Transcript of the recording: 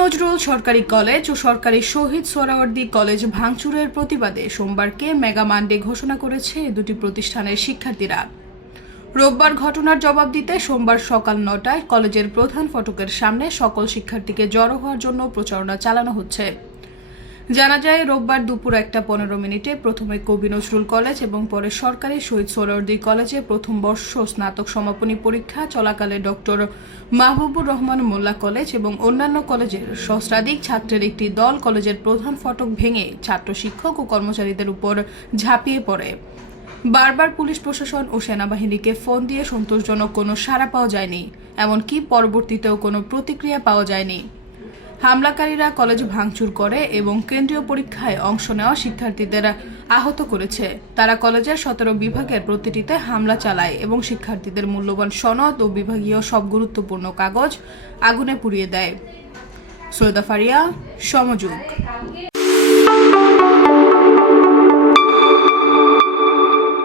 নজরুল সরকারি কলেজ ও সরকারি শহীদ সোহরাওয়ার্দী কলেজ ভাঙচুরের প্রতিবাদে সোমবারকে মেগা মানডে ঘোষণা করেছে দুটি প্রতিষ্ঠানের শিক্ষার্থীরা। রোববার ঘটনার জবাব দিতে সোমবার সকাল নটায় কলেজের প্রধান ফটকের সামনে সকল শিক্ষার্থীকে জড়ো হওয়ার জন্য প্রচারণা চালানো হচ্ছে। জানা যায়, রোববার দুপুর একটা পনেরো মিনিটে প্রথমে কবি নজরুল কলেজ এবং পরে সরকারি শহীদ সোহরাওয়ার্দী কলেজে প্রথম বর্ষ স্নাতক সমাপনী পরীক্ষা চলাকালে ডক্টর মাহবুবুর রহমান মোল্লা কলেজ এবং অন্যান্য কলেজের সহস্রাধিক ছাত্রের একটি দল কলেজের প্রধান ফটক ভেঙে ছাত্র শিক্ষক ও কর্মচারীদের উপর ঝাঁপিয়ে পড়ে। বারবার পুলিশ প্রশাসন ও সেনাবাহিনীকে ফোন দিয়ে সন্তোষজনক কোনো সাড়া পাওয়া যায়নি। এমনকি পরবর্তীতেও কোনো প্রতিক্রিয়া পাওয়া যায়নি। হামলাকারীরা কলেজ ভাঙচুর করে এবং কেন্দ্রীয় পরীক্ষায় অংশ নেওয়া শিক্ষার্থীদের আহত করেছে। তারা কলেজের সতেরো বিভাগের প্রতিটিতে হামলা চালায় এবং শিক্ষার্থীদের মূল্যবান সনদ ও বিভাগীয় সব গুরুত্বপূর্ণ কাগজ আগুনে পুড়িয়ে দেয়। সৈয়দা ফারিয়া, সমযোগ।